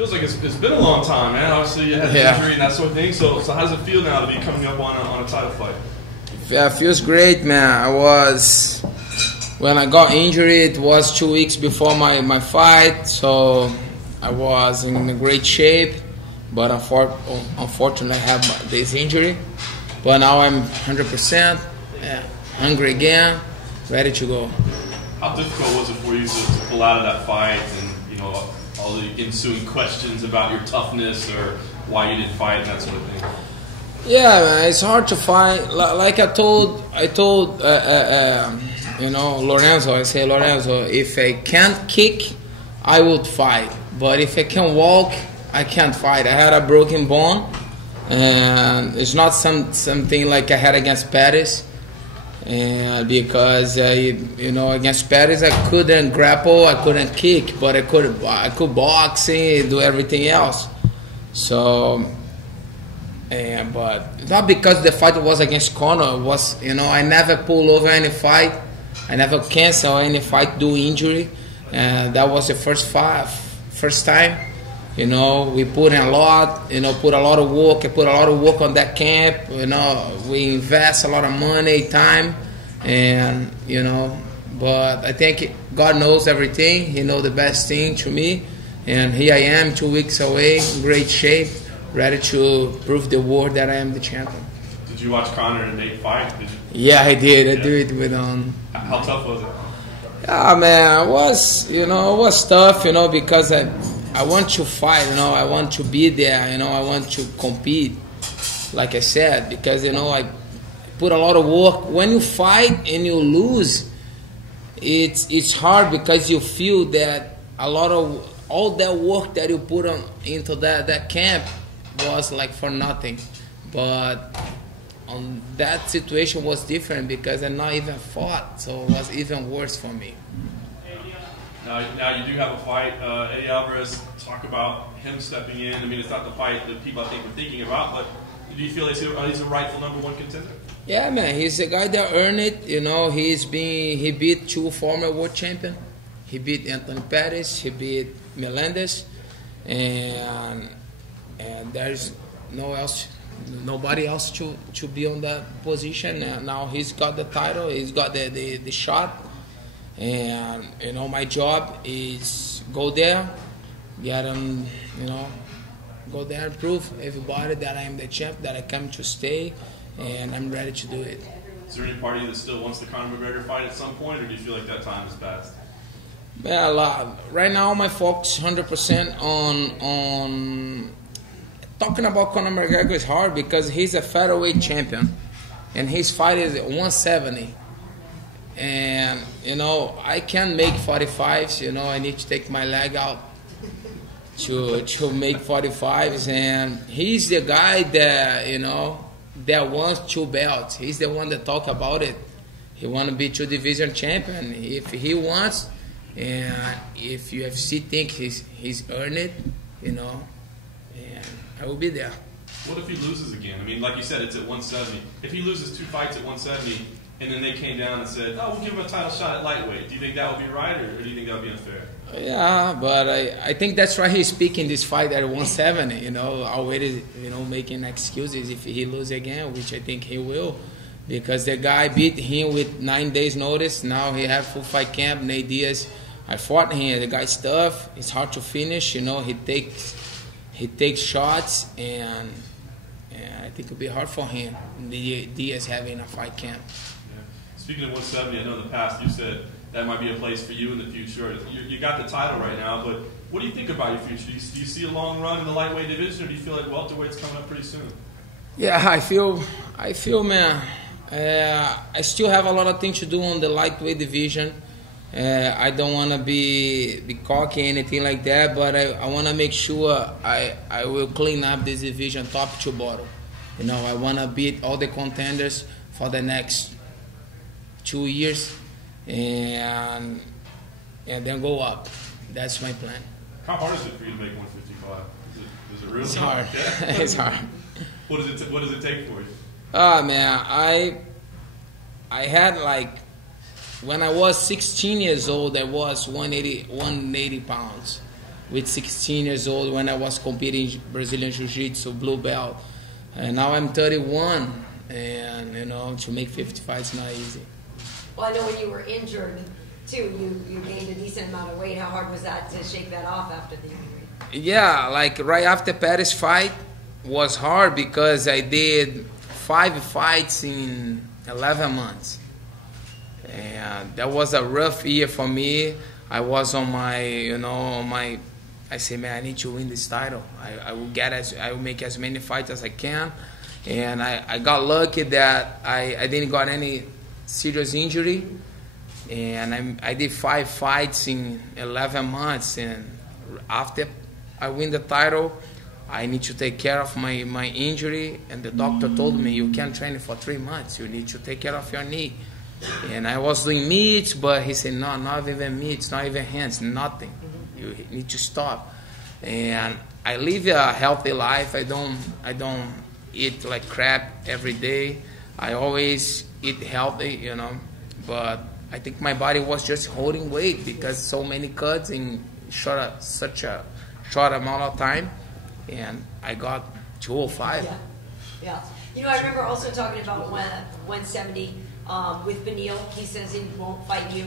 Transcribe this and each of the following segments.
Feels like it's been a long time, man. Obviously, you had an injury and that sort of thing. So how does it feel now to be coming up on a title fight? Yeah, it feels great, man. When I got injured, it was 2 weeks before my fight, so I was in great shape. But unfortunately, I have this injury. But now I'm 100%, hungry again, ready to go. How difficult was it for you to pull out of that fight, and all the ensuing questions about your toughness or why you didn't fight and that sort of thing? Yeah, man, it's hard to fight. Like I told Lorenzo. I say, Lorenzo, if I can't kick, I would fight. But if I can walk, I can't fight. I had a broken bone, and it's not something like I had against Pettis. And because against Pettis, I couldn't grapple, I couldn't kick, but I could box and do everything else. So, but not because the fight was against Conor. It was I never pull over any fight, I never cancel any fight due injury, and that was the first time. We put in a lot, put a lot of work. I put a lot of work on that camp. We invest a lot of money, time, and but I think God knows everything. He knows the best thing to me, and here I am, 2 weeks away, in great shape, ready to prove the world that I am the champion. Did you watch Conor and Nate fight? Yeah, I did. I did it with How tough was it? Yeah, man, it was tough, because I want to fight, I want to be there, I want to compete, like I said, because, I put a lot of work. When you fight and you lose, it's hard because you feel that all that work that you put into that camp was like for nothing. But on that situation was different because I not even fought, so it was even worse for me. Now you do have a fight. Eddie Alvarez, talk about him stepping in. I mean, it's not the fight that people I think were thinking about, but do you feel he's a rightful #1 contender? Yeah, man, he's a guy that earned it. He beat 2 former world champions. He beat Anthony Pettis. He beat Melendez, and there's nobody else to be on that position. And now he's got the title. He's got the shot. And my job is go there, get him, go there and prove everybody that I am the champ, that I come to stay, and I'm ready to do it. Is there any party that still wants the Conor McGregor fight at some point, or do you feel like that time has passed? Well, right now my focus 100% on talking about Conor McGregor is hard because he's a featherweight champion, and his fight is at 170. And, I can't make 45s, I need to take my leg out to make 45s. And he's the guy that, that wants 2 belts. He's the one that talk about it. He want to be 2 division champion. If he wants, and if UFC think he's earned it, and I will be there. What if he loses again? I mean, like you said, it's at 170. If he loses 2 fights at 170, and then they came down and said, "Oh, we'll give him a title shot at lightweight." Do you think that would be right, or do you think that would be unfair? Yeah, but I think that's why he's picking this fight at 170. Already, making excuses if he loses again, which I think he will, because the guy beat him with 9 days notice. Now he have full fight camp. Nate Diaz, I fought him. The guy's tough. It's hard to finish. He takes shots, and I think it'll be hard for him. Diaz having a fight camp. Speaking of 170, I know in the past you said that might be a place for you in the future. You got the title right now, but what do you think about your future? Do you see a long run in the lightweight division, or do you feel like welterweight's coming up pretty soon? Yeah, I feel, man. I still have a lot of things to do on the lightweight division. I don't want to be cocky or anything like that, but I want to make sure I will clean up this division top to bottom. I want to beat all the contenders for the next 2 years, and then go up. That's my plan. How hard is it for you to make 155? Is it really hard? Yeah. It's hard. What does it take for you? Man, I had when I was 16 years old, I was 180 pounds, with 16 years old when I was competing Brazilian Jiu-Jitsu, blue belt. And now I'm 31, and you know, to make 50 fights not easy. Well, I know when you were injured too, you gained a decent amount of weight. How hard was that to shake that off after the injury? Yeah, like right after Paris fight was hard because I did 5 fights in 11 months. And that was a rough year for me. I was on my, you know, I say, man, I need to win this title. I will make as many fights as I can. And I got lucky that I didn't got any serious injury. And I did 5 fights in 11 months. And after I win the title, I need to take care of my injury. And the doctor told me, you can't train for 3 months. You need to take care of your knee. And I was doing meets, but he said, no, not even meets, not even hands, nothing. You need to stop. And I live a healthy life. I don't eat like crap every day. I always eat healthy, you know. But I think my body was just holding weight because so many cuts in such a short amount of time. And I got 205. Yeah. You know, I remember also talking about 170 with Beneil. He says he won't fight you.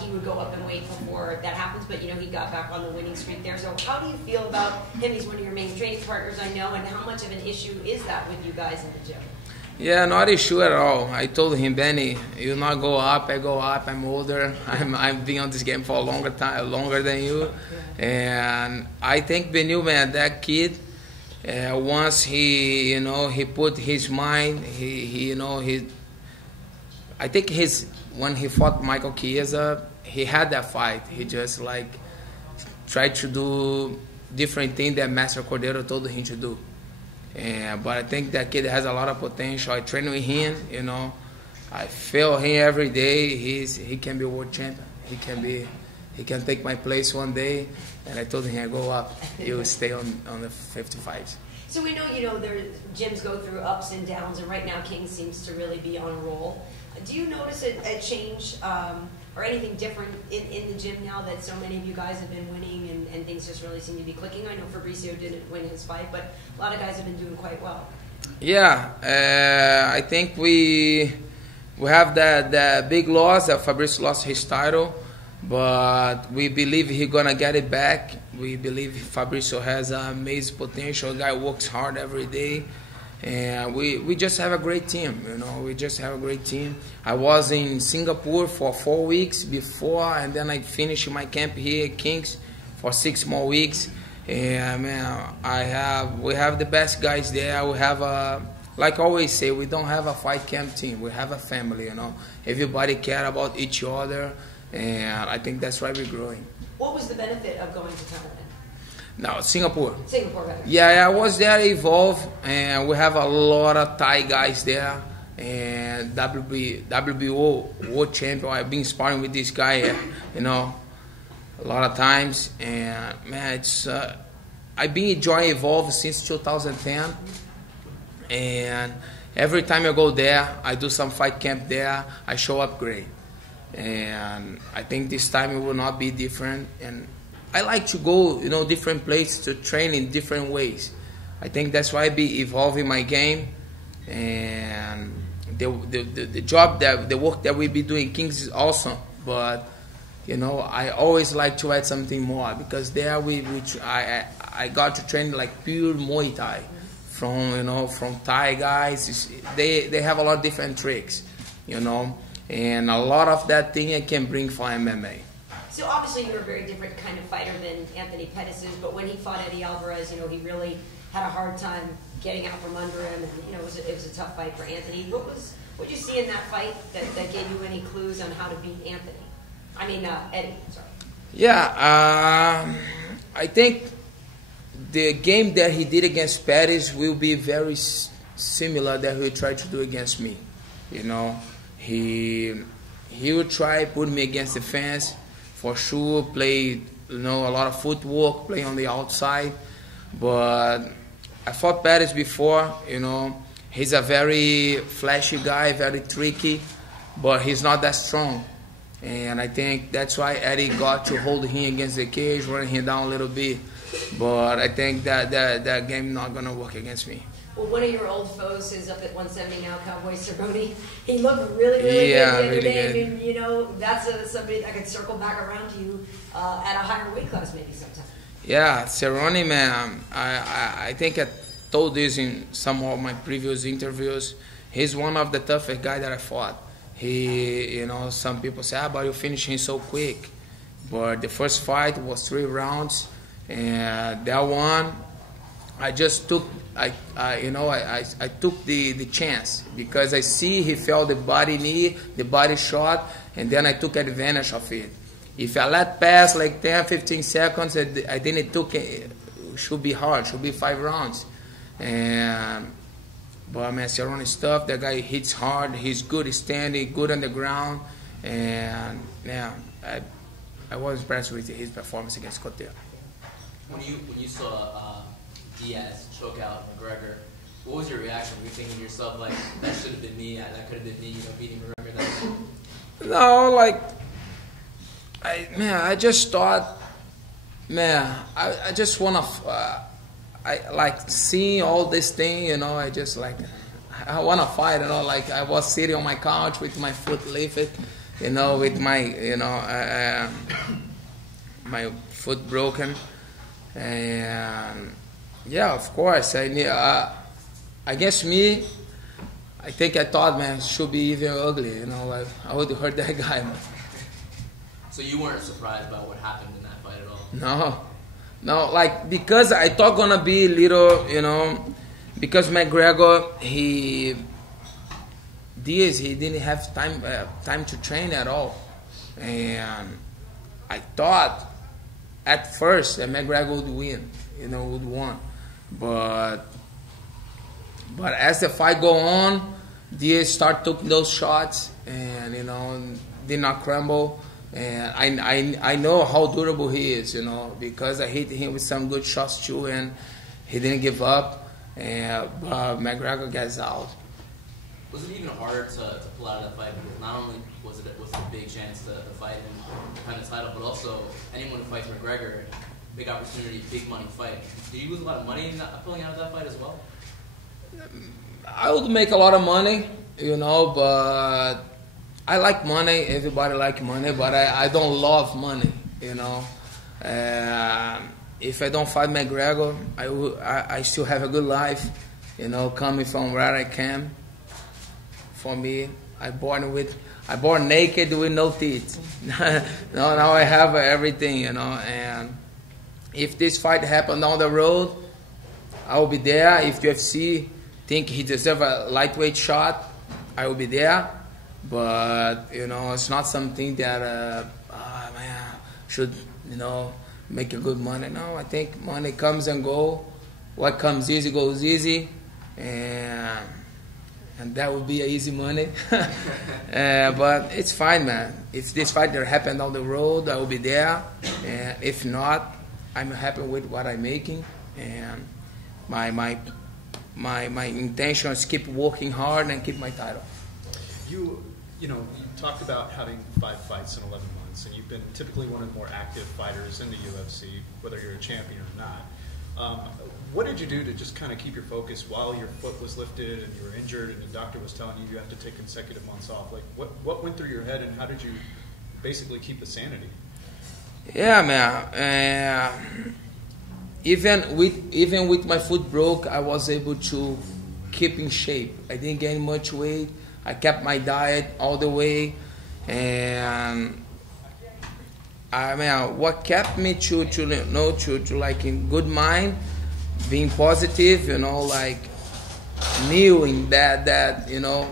He would go up and wait before that happens, but you know, he got back on the winning streak there. So how do you feel about him? He's one of your main training partners, I know, and how much of an issue is that with you guys in the gym? Yeah, not issue at all. I told him, Benny, you not go up, I go up. I'm older. I've been on this game for a longer time, longer than you. And I think Beneil, man, that kid, once he put his mind, I think when he fought Michael Chiesa, he had that fight. He just like tried to do different things that Master Cordero told him to do. But I think that kid has a lot of potential. I train with him, you know. I feel him every day. He can be world champion. He can take my place one day. And I told him, I go up. You will stay on the 55s. So we know, gyms go through ups and downs, and right now King seems to really be on a roll. Do you notice a change or anything different in the gym now that so many of you guys have been winning and things just really seem to be clicking? I know Fabricio didn't win his fight, but a lot of guys have been doing quite well. Yeah, I think we have that big loss that Fabricio lost his title, but we believe he's gonna get it back. We believe Fabricio has amazing potential. The guy works hard every day. And we just have a great team, we just have a great team. I was in Singapore for 4 weeks before, and then I finished my camp here at Kings for 6 more weeks. And man, we have the best guys there. We have like I always say, we don't have a fight camp team. We have a family, Everybody care about each other, and I think that's why we're growing. What was the benefit of going to Thailand? No, Singapore. Singapore, better. Yeah, I was there, Evolve, and we have a lot of Thai guys there. And WBO World Champion, I've been sparring with this guy, a lot of times. And man, I've been enjoying Evolve since 2010. And every time I go there, I do some fight camp there, I show up great. And I think this time it will not be different. And I like to go, different places to train in different ways. I think that's why I be evolving my game, and the job the work that we be doing Kings is awesome. But I always like to add something more, because there I got to train like pure Muay Thai from Thai guys. They have a lot of different tricks, and a lot of that thing I can bring for MMA. So obviously you're a very different kind of fighter than Anthony Pettis is, but when he fought Eddie Alvarez, he really had a hard time getting out from under him, and it was a tough fight for Anthony. What you see in that fight that gave you any clues on how to beat Eddie? Sorry. Yeah, I think the game that he did against Pettis will be very similar that he tried to do against me. He would try put me against the fence. For sure, play a lot of footwork, play on the outside. But I fought Pettis before, He's a very flashy guy, very tricky, but he's not that strong. And I think that's why Eddie got to hold him against the cage, run him down a little bit. But I think that game not going to work against me. Well, one of your old foes is up at 170 now, Cowboy Cerrone. He looked really good the other day. And, you know, that's somebody that could circle back around to you at a higher weight class maybe sometime. Yeah, Cerrone, man, I think I told this in some of my previous interviews. He's one of the toughest guys that I fought. He, you know, some people say, but you finish him so quick. But the first fight was 3 rounds, and that one, I just took, I took the chance because I see he felt the body knee, the body shot, and then I took advantage of it. If I let pass like 10, 15 seconds, I didn't took it. Should be hard. Should be 5 rounds. But man, Cerrone is tough. That guy hits hard. He's good standing, good on the ground, and yeah, I was impressed with his performance against Cote. When you saw Diaz choke out McGregor, what was your reaction? Were you thinking to yourself like, that should have been me, that could have been me, you know, beating McGregor that way? No, like, I just thought, man, I just want to, I like seeing all this thing, you know, I just like, I want to fight, you know, like I was sitting on my couch with my foot lifted, you know, with my, you know, my foot broken, and yeah, of course, against me, I think I thought, man, it should be even ugly, you know, like I would hurt that guy, man. So you weren't surprised by what happened in that fight at all? No, like, because I thought gonna be little, you know, because McGregor, Diaz, he didn't have time to train at all. And I thought at first that McGregor would win, you know, would win. But as the fight go on, Diaz start taking those shots and, you know, did not crumble. And I know how durable he is, you know, because I hit him with some good shots too, and he didn't give up. But McGregor gets out. Was it even harder to pull out of that fight? Because not only was it a big chance to fight and defend the title, but also anyone who fights McGregor, big opportunity, big money fight. Did you lose a lot of money in pulling out of that fight as well? I would make a lot of money, you know, but I like money. Everybody like money, but I don't love money, you know. If I don't fight McGregor, I still have a good life, you know, coming from where I came. For me, I born naked with no teeth. Now I have everything, you know. And if this fight happen down the road, I will be there. If UFC think he deserves a lightweight shot, I will be there. But, you know, it's not something that, man, should, you know, make a good money. No, I think money comes and goes. What comes easy goes easy. And that would be easy money. But it's fine, man. If this fight that happened down the road, I will be there. And if not, I'm happy with what I'm making. And my intention is keep working hard and keep my title. You know, you talked about having 5 fights in 11 months, and you've been typically one of the more active fighters in the UFC, whether you're a champion or not. What did you do to just kind of keep your focus while your foot was lifted and you were injured and the doctor was telling you have to take consecutive months off? Like, what went through your head, and how did you basically keep the sanity? Yeah, man. Even with my foot broke, I was able to keep in shape. I didn't gain much weight. I kept my diet all the way, and what kept me to like in good mind, being positive, you know, like knowing that you know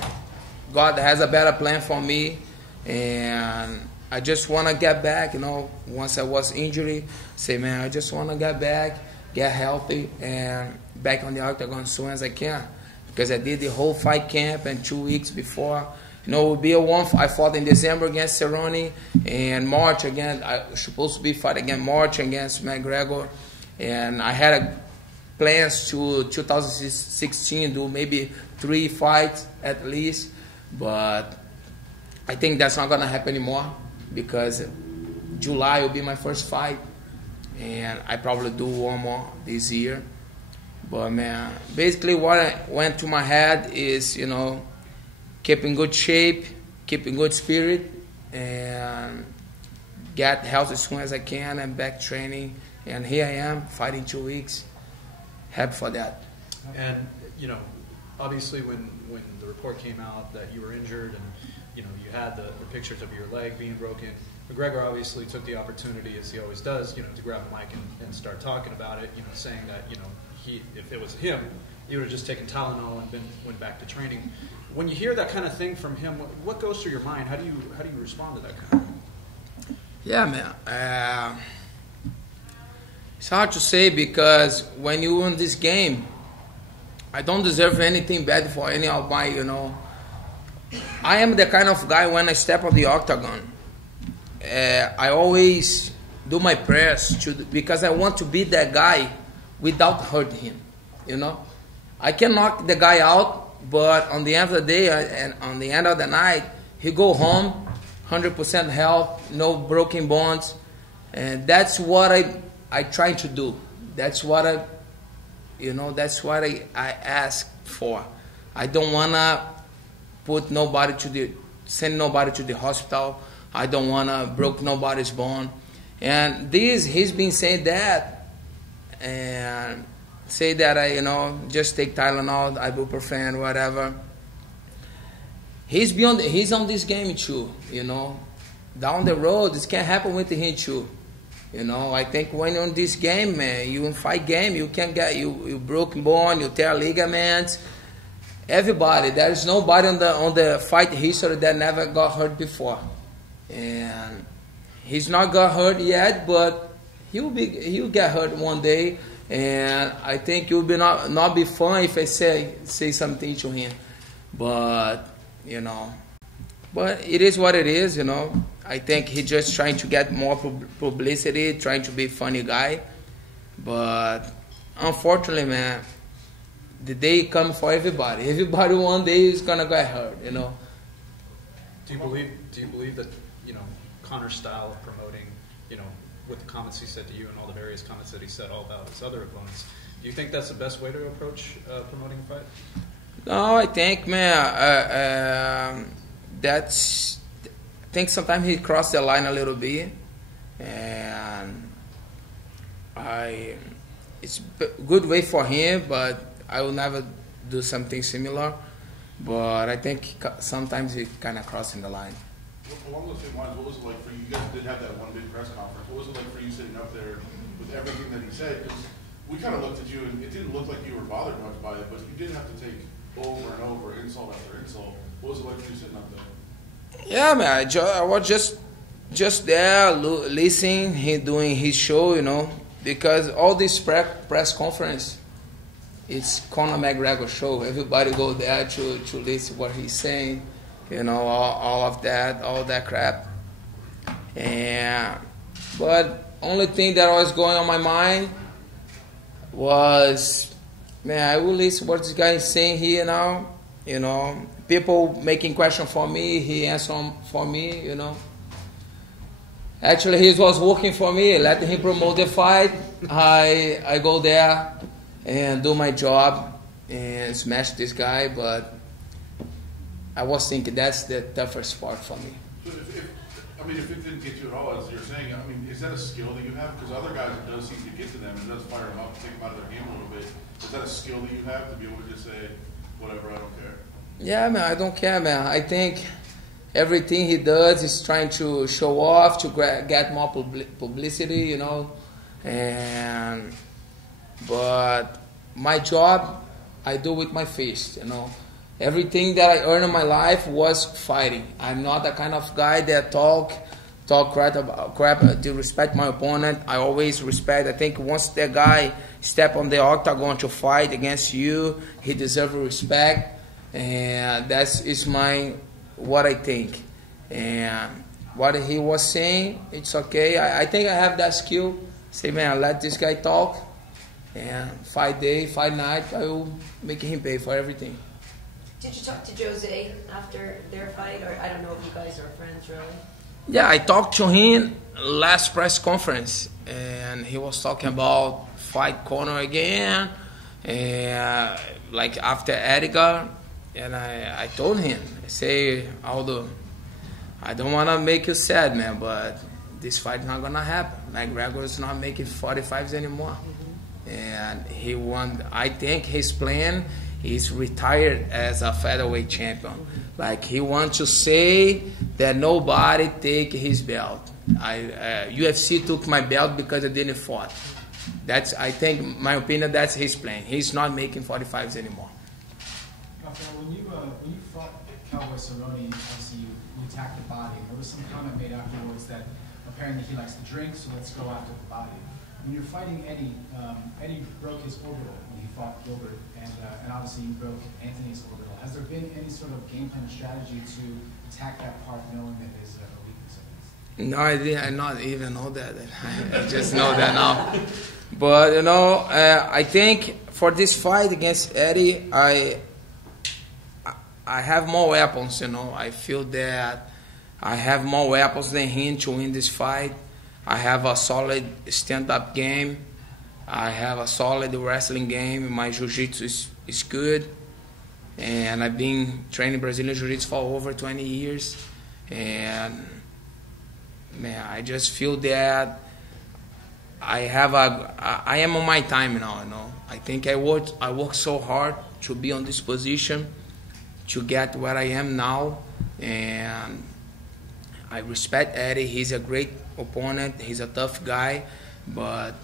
God has a better plan for me, and I just want to get back, you know. Once I was injured, say, man, I just want to get back, get healthy, and back on the octagon as soon as I can. Because I did the whole fight camp, and 2 weeks before, you know, it would be I fought in December against Cerrone, and March again, I was supposed to be fighting again March against McGregor, and I had plans to 2016 do maybe 3 fights at least, but I think that's not gonna happen anymore because July will be my first fight, and I probably do one more this year. But man, basically what went to my head is, you know, keep in good shape, keep in good spirit, and get healthy as soon as I can and back training. And here I am, fighting 2 weeks. Happy for that. And, you know, obviously when the report came out that you were injured and, you know, you had the pictures of your leg being broken, McGregor obviously took the opportunity, as he always does, you know, to grab a mic and start talking about it, you know, saying that, you know, if it was him, he would have just taken Tylenol and went back to training. When you hear that kind of thing from him, what goes through your mind? How do you respond to that kind of thing? Yeah, man. It's hard to say because when you win this game, I don't deserve anything bad for any of my, you know. I am the kind of guy when I step on the octagon, I always do my prayers because I want to beat that guy without hurting him, you know. I can knock the guy out, but on the end of the day and on the end of the night, he go home, 100% health, no broken bones, and that's what I try to do. That's what that's what I ask for. I don't wanna send nobody to the hospital. I don't wanna broke nobody's bone, and he's been saying that. And say that I, you know, just take Tylenol, ibuprofen, whatever. He's on this game too, you know. Down the road, this can happen with him too. You know, I think when you're in this game, man, you in fight game, you can get you broken bone, you tear ligaments. Everybody, there is nobody on the fight history that never got hurt before, and he's not got hurt yet, but he'll get hurt one day, and I think it would not be fun if I say something to him, but you know, but it is what it is, you know. I think he's just trying to get more publicity, trying to be a funny guy, but unfortunately, man, the day comes for everybody. Everybody one day is gonna get hurt, you know. Do you believe that, you know, Conor's style of promoting, you know, with the comments he said to you and all the various comments that he said all about his other opponents, do you think that's the best way to approach promoting a fight? No, I think, man, I think sometimes he crossed the line a little bit, and it's a good way for him, but I will never do something similar. But I think sometimes he kind of crossing the line. Along those same lines, what was it like for you? You guys did have that one big press conference. What was it like for you sitting up there with everything that he said? Because we kind of looked at you, and it didn't look like you were bothered much by it, but you did have to take over and over, insult after insult. What was it like for you sitting up there? Yeah, man, I was just there listening, he doing his show, you know, because all this press conference, it's Conor McGregor show. Everybody go there to listen what he's saying, you know, all of that, all that crap. And but only thing that was going on my mind was, man, I will listen what this guy is saying here now, you know. People making questions for me, he answered for me, you know. Actually, he was working for me, letting him promote the fight. I go there and do my job and smash this guy, but I was thinking that's the toughest part for me. But if it didn't get you at all, as you're saying, I mean, is that a skill that you have? Because other guys, it does seem to get to them, and it does fire them up, take them out of their game a little bit. Is that a skill that you have to be able to just say, whatever, I don't care? Yeah, man, I don't care, man. I think everything he does is trying to show off, to get more publicity, you know. But my job, I do with my fist, you know. Everything that I earned in my life was fighting. I'm not the kind of guy that talk crap to respect my opponent. I always respect. I think once that guy step on the octagon to fight against you, he deserves respect. And is what I think. And what he was saying, it's okay. I think I have that skill. Say, man, let this guy talk. And fight day, fight night, I will make him pay for everything. Did you talk to Jose after their fight? Or I don't know if you guys are friends, really. Yeah, I talked to him last press conference, and he was talking about fight Conor again, and like after Edgar, and I told him, I say, Aldo, I don't want to make you sad, man, but this fight not gonna happen. McGregor is not making 45s anymore, and he won. I think his plan is retired as a featherweight champion. Like he wants to say that nobody take his belt. UFC took my belt because I didn't fight. That's, I think, my opinion, that's his plan. He's not making 45s anymore. Rafael, when you fought Cowboy Cerrone, obviously you attacked the body. There was some comment made afterwards that apparently he likes to drink, so let's go after the body. When you're fighting Eddie, Eddie broke his orbital when he fought Gilbert, and obviously you broke Anthony's orbital. Has there been any sort of game plan or strategy to attack that part, knowing that there's a weakness in it? No, I not even know that. I just know that now. But you know, I think for this fight against Eddie, I have more weapons. You know, I feel that I have more weapons than him to win this fight. I have a solid stand-up game. I have a solid wrestling game. My jiu-jitsu is good. And I've been training Brazilian jiu-jitsu for over 20 years. And, man, I just feel that I am on my time now, you know. I think I work so hard to be on this position, to get where I am now. And I respect Eddie. He's a great opponent. He's a tough guy. But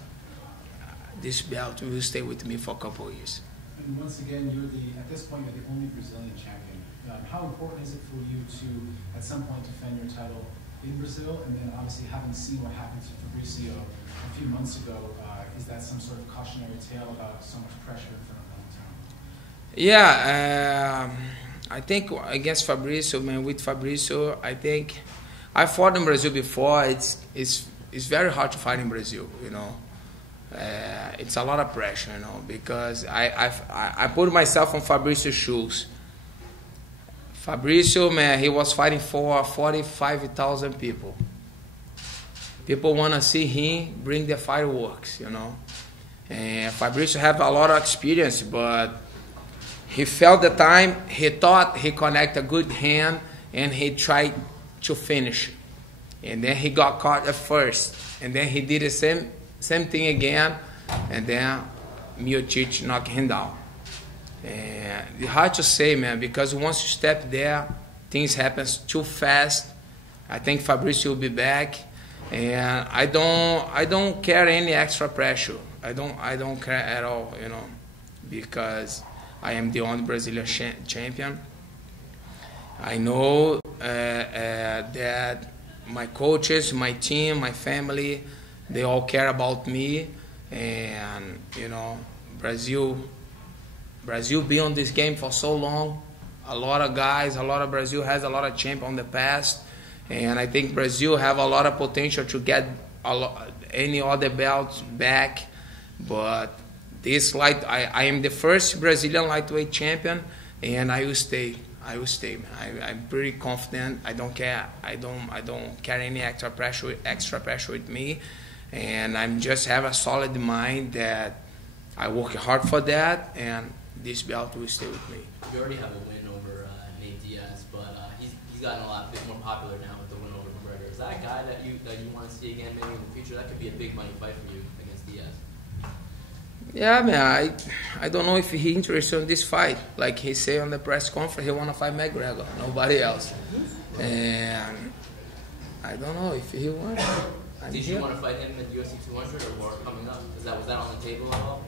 this belt will stay with me for a couple of years. And once again, at this point, you're the only Brazilian champion. How important is it for you to, at some point, defend your title in Brazil? And then, obviously, having seen what happened to Fabricio a few months ago, is that some sort of cautionary tale about so much pressure in front of hometown? Yeah, I think against Fabricio, man, with Fabricio, I think I fought in Brazil before. It's very hard to fight in Brazil, you know. It's a lot of pressure, you know, because I put myself on Fabricio's shoes. Fabricio, man, he was fighting for 45,000 people. People want to see him bring the fireworks, you know. And Fabricio have a lot of experience, but he felt the time, he thought he connected a good hand, and he tried to finish. And then he got caught at first. And then he did the same thing again, and then Miocic knocked him down. And it's hard to say, man, because once you step there, things happen too fast. I think Fabricio will be back, and I don't carry any extra pressure. I don't care at all, you know, because I am the only Brazilian champion. I know that my coaches, my team, my family, they all care about me, and you know, Brazil been on this game for so long. A lot of Brazil has a lot of champions in the past, and I think Brazil have a lot of potential to get any other belts back. But this I am the first Brazilian lightweight champion, and I will stay. Man. I'm pretty confident. I don't care. I don't carry any extra pressure with me. And I'm just have a solid mind that I work hard for that, and this belt will stay with me. You already have a win over Nate Diaz, but he's gotten a bit more popular now with the win over McGregor. Is that a guy that you want to see again maybe in the future? That could be a big money fight for you against Diaz. Yeah, man, I don't know if he's interested in this fight. Like he said on the press conference, he want to fight McGregor, nobody else. And I don't know if he wants. Did you want to fight him at UFC 200 or more coming up? Was that on the table at all?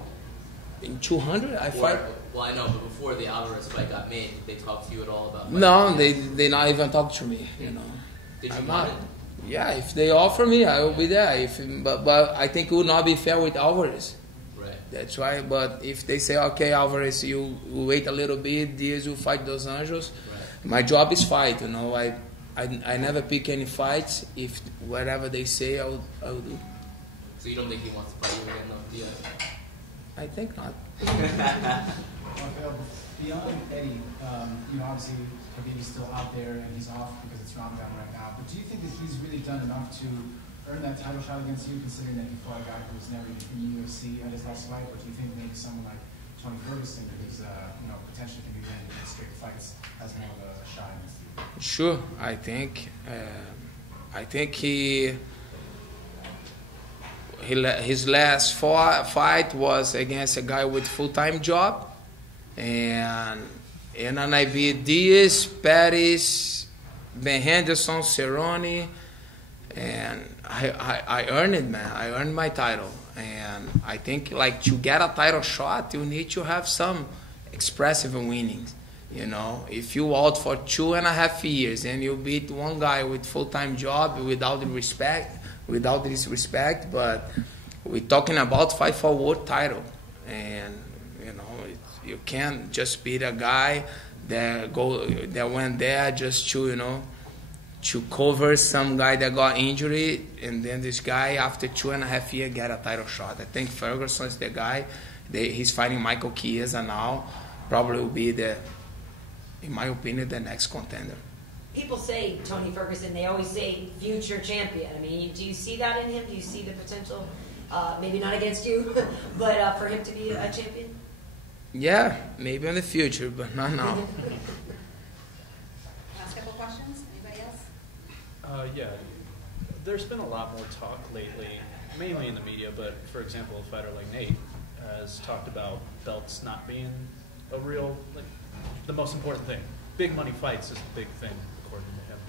In 200, I fight. Well, I know, but before the Alvarez fight got made, did they talk to you at all about? No, they not even talk to me. You know. Did you want it? Yeah, if they offer me, I will be there. But I think it would not be fair with Alvarez. Right. That's why. But if they say, okay, Alvarez, you wait a little bit, Diaz will fight Dos Anjos. Right. My job is fight. You know, I never pick any fights. If whatever they say, I will do. So you don't think he wants to fight you again, though, Diaz? I think not. Rafael, beyond Eddie, obviously Khabib's still out there and he's off because it's Ramadan right now. But do you think that he's really done enough to earn that title shot against you, considering that he fought a guy who was never even in the UFC at his last fight? Or do you think maybe someone like Tony Ferguson, who's potentially can be winning in straight fights, has more of a shot against you? Sure, I think his last fight was against a guy with full-time job, and then I beat Diaz, Pettis, Ben Henderson, Cerrone, and I earned it, man. I earned my title, and I think like to get a title shot, you need to have some expressive winnings. If you out for 2.5 years and you beat one guy with full-time job without disrespect, but we're talking about fight for world title, and you can't just beat a guy that went there just to cover some guy that got injury, and then this guy after 2.5 years get a title shot. I think Ferguson is the guy. He's fighting Michael Chiesa now. Probably will be in my opinion, the next contender. People say Tony Ferguson, they always say future champion. I mean, do you see that in him? Do you see the potential, maybe not against you, but for him to be a champion? Yeah, maybe in the future, but not now. Last couple questions. Anybody else? Yeah, there's been a lot more talk lately, mainly in the media, but for example, a fighter like Nate has talked about belts not being a real, the most important thing. Big money fights is the big thing, according to him.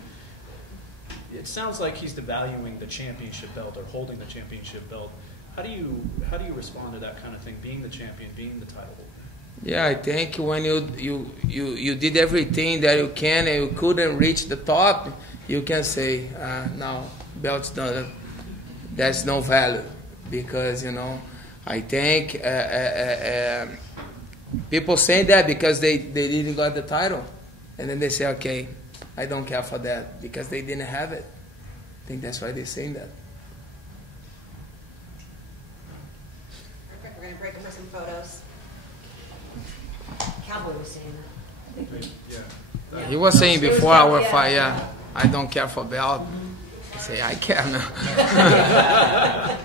It sounds like he's devaluing the championship belt or holding the championship belt. How do you respond to that kind of thing, being the champion, being the title holder? Yeah, I think when you did everything that you can and you couldn't reach the top, you can say, no, belts don't, there's no value. Because, I think people say that because they didn't got the title. And then they say, okay, I don't care for that because they didn't have it. I think that's why they're saying that. Perfect. We're going to break them for some photos. Cowboy was saying that. Yeah. He was saying before our fight, I don't care for belt. I say, I care now.